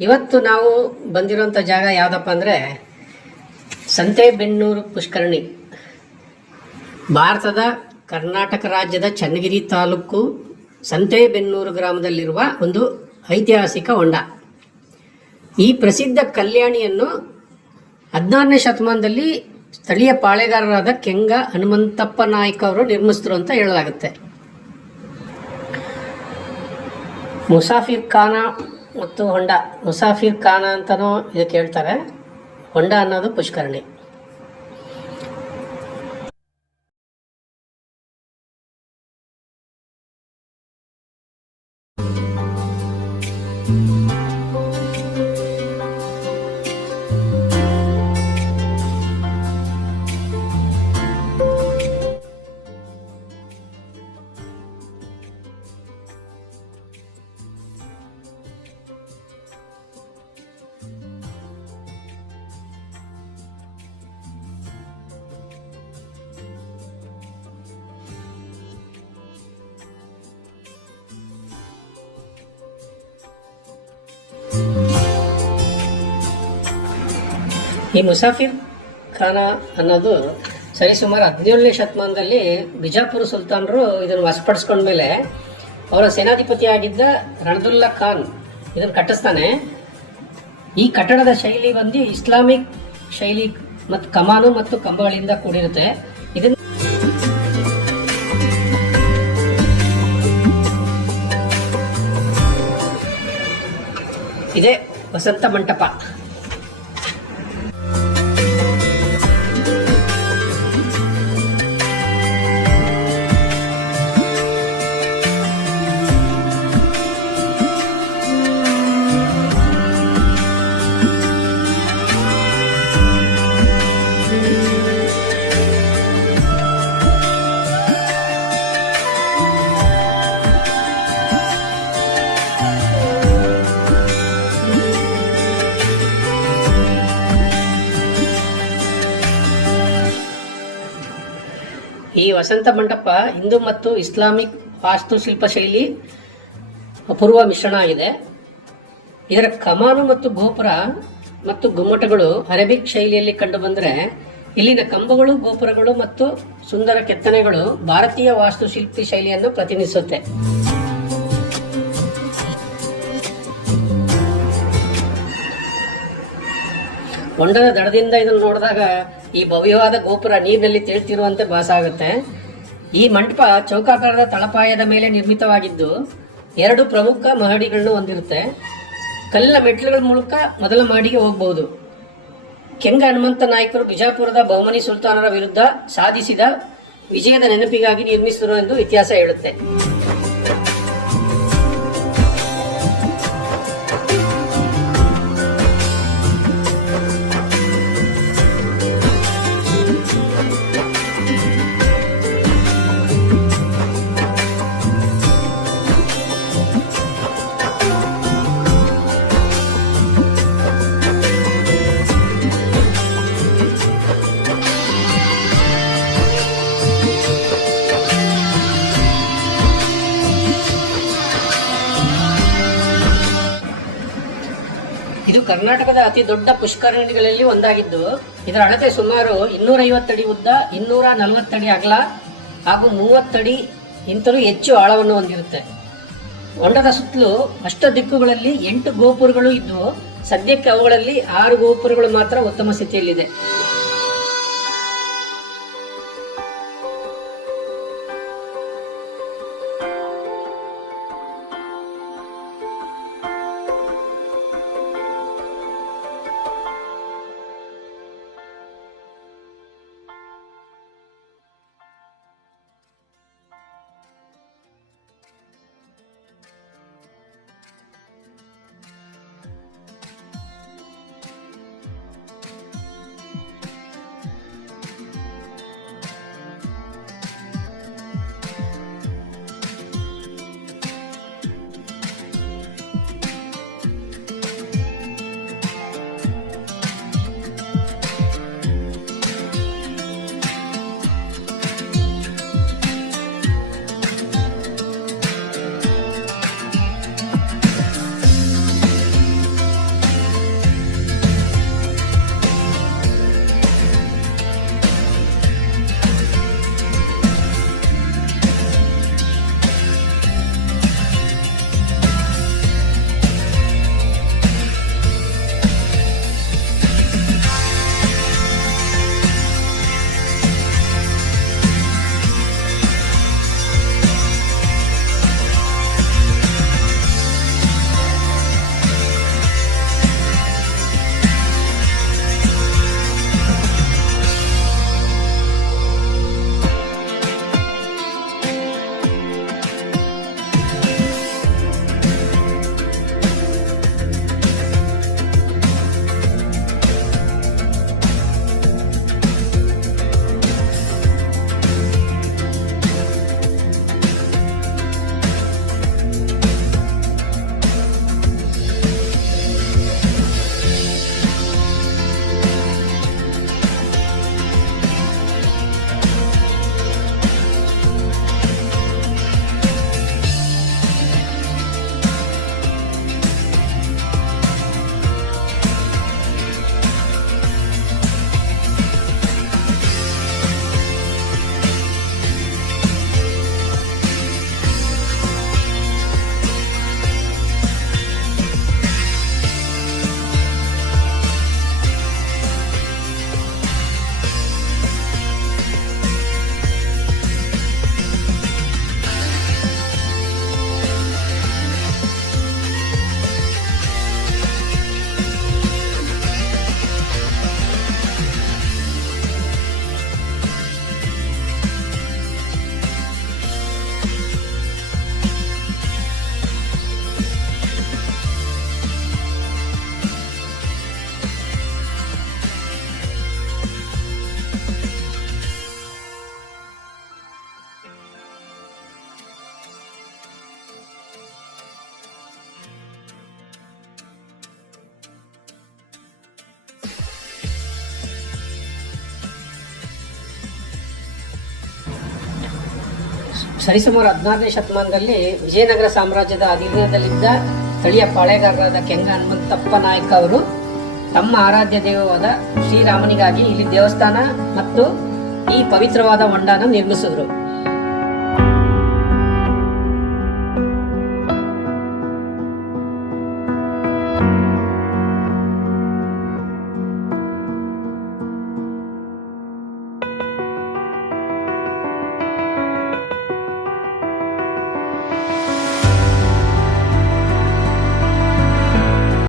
ಇವತ್ತು ನಾವು ಬಂದಿರುವಂಥ ಜಾಗ ಯಾವುದಪ್ಪ ಅಂದರೆ ಸಂತೆಬೆನ್ನೂರು ಪುಷ್ಕರಣಿ. ಭಾರತದ ಕರ್ನಾಟಕ ರಾಜ್ಯದ ಚನ್ನಗಿರಿ ತಾಲೂಕು ಸಂತೆಬೆನ್ನೂರು ಗ್ರಾಮದಲ್ಲಿರುವ ಒಂದು ಐತಿಹಾಸಿಕ ಹೊಂಡ. ಈ ಪ್ರಸಿದ್ಧ ಕಲ್ಯಾಣಿಯನ್ನು 16ನೇ ಶತಮಾನದಲ್ಲಿ ಸ್ಥಳೀಯ ಪಾಳೆಗಾರರಾದ ಕೆಂಗ ಹನುಮಂತಪ್ಪ ನಾಯ್ಕ ಅವರು ನಿರ್ಮಿಸಿದ್ರು ಅಂತ ಹೇಳಲಾಗುತ್ತೆ. ಮುಸಾಫಿರ್ ಖಾನ ಮತ್ತು ಹೊಂಡ, ಮುಸಾಫಿರ್ ಖಾನ ಅಂತಲೂ ಇದಕ್ಕೆ ಹೇಳ್ತಾರೆ. ಹೊಂಡ ಅನ್ನೋದು ಪುಷ್ಕರಣಿ. ಈ ಮುಸಾಫಿರ್ ಖಾನ ಅನ್ನೋದು ಸರಿಸುಮಾರು 17ನೇ ಶತಮಾನದಲ್ಲಿ ಬಿಜಾಪುರ ಸುಲ್ತಾನರು ಇದನ್ನು ವಶಪಡಿಸ್ಕೊಂಡ್ಮೇಲೆ ಅವರ ಸೇನಾಧಿಪತಿ ಆಗಿದ್ದ ರಣದುಲ್ಲಾ ಖಾನ್ ಇದನ್ನು ಕಟ್ಟಿಸ್ತಾನೆ. ಈ ಕಟ್ಟಡದ ಶೈಲಿ ಬಂದು ಇಸ್ಲಾಮಿಕ್ ಶೈಲಿ ಮತ್ತು ಕಮಾನು ಮತ್ತು ಕಂಬಗಳಿಂದ ಕೂಡಿರುತ್ತೆ. ಇದನ್ನು ಇದೇ ವಸಂತ ಮಂಟಪ. ಈ ವಸಂತ ಮಂಟಪ ಹಿಂದೂ ಮತ್ತು ಇಸ್ಲಾಮಿಕ್ ವಾಸ್ತುಶಿಲ್ಪ ಶೈಲಿ ಅಪೂರ್ವ ಮಿಶ್ರಣ ಆಗಿದೆ. ಇದರ ಕಮಾನು ಮತ್ತು ಗೋಪುರ ಮತ್ತು ಗುಮ್ಮಟಗಳು ಅರೇಬಿಕ್ ಶೈಲಿಯಲ್ಲಿ ಕಂಡುಬಂದರೆ, ಇಲ್ಲಿನ ಕಂಬಗಳು, ಗೋಪುರಗಳು ಮತ್ತು ಸುಂದರ ಕೆತ್ತನೆಗಳು ಭಾರತೀಯ ವಾಸ್ತುಶಿಲ್ಪಿ ಶೈಲಿಯನ್ನು ಪ್ರತಿನಿಧಿಸುತ್ತೆ. ಹೊಂಡದ ದಡದಿಂದ ಇದನ್ನು ನೋಡಿದಾಗ ಈ ಭವ್ಯವಾದ ಗೋಪುರ ನೀರಿನಲ್ಲಿ ತೇಳ್ತಿರುವಂತೆ ಭಾಸ ಆಗುತ್ತೆ. ಈ ಮಂಟಪ ಚೌಕಾಕಾರದ ತಳಪಾಯದ ಮೇಲೆ ನಿರ್ಮಿತವಾಗಿದ್ದು 2 ಪ್ರಮುಖ ಮಹಡಿಗಳನ್ನು ಹೊಂದಿರುತ್ತೆ. ಕಲ್ಲಿನ ಮೆಟ್ಟಿಲುಗಳ ಮೂಲಕ ಮೊದಲ ಮಹಡಿಗೆ ಹೋಗಬಹುದು. ಕೆಂಗ ಹನುಮಂತ ನಾಯ್ಕರು ಬಿಜಾಪುರದ ಬಹುಮನಿ ಸುಲ್ತಾನರ ವಿರುದ್ಧ ಸಾಧಿಸಿದ ವಿಜಯದ ನೆನಪಿಗಾಗಿ ನಿರ್ಮಿಸಿದರು ಎಂದು ಇತಿಹಾಸ ಹೇಳುತ್ತೆ. ಇದು ಕರ್ನಾಟಕದ ಅತಿ ದೊಡ್ಡ ಪುಷ್ಕರಣಿಗಳಲ್ಲಿ ಒಂದಾಗಿದ್ದು, ಇದರ ಅಳತೆ ಸುಮಾರು 250 ಅಡಿ ಉದ್ದ, 240 ಅಡಿ ಅಗಲ ಹಾಗೂ 30 ಅಡಿ ಇಂತಲೂ ಹೆಚ್ಚು ಆಳವನ್ನು ಹೊಂದಿರುತ್ತೆ. ಹೊಂಡದ ಸುತ್ತಲೂ ಅಷ್ಟ ದಿಕ್ಕುಗಳಲ್ಲಿ 8 ಗೋಪುರಗಳು ಇದ್ದು, ಸದ್ಯಕ್ಕೆ ಅವುಗಳಲ್ಲಿ 6 ಗೋಪುರಗಳು ಮಾತ್ರ ಉತ್ತಮ ಸ್ಥಿತಿಯಲ್ಲಿದೆ. ಸರಿಸುಮಾರು 16ನೇ ಶತಮಾನದಲ್ಲಿ ವಿಜಯನಗರ ಸಾಮ್ರಾಜ್ಯದ ಅಧೀನದಲ್ಲಿದ್ದ ಸ್ಥಳೀಯ ಪಾಳೆಗಾರರಾದ ಕೆಂಗ ಹನುಮಂತಪ್ಪ ನಾಯಕ ಅವರು ತಮ್ಮ ಆರಾಧ್ಯ ದೈವವಾದ ಶ್ರೀರಾಮನಿಗಾಗಿ ಇಲ್ಲಿ ದೇವಸ್ಥಾನ ಮತ್ತು ಈ ಪವಿತ್ರವಾದ ಹೊಂಡನ ನಿರ್ಮಿಸಿದ್ರು.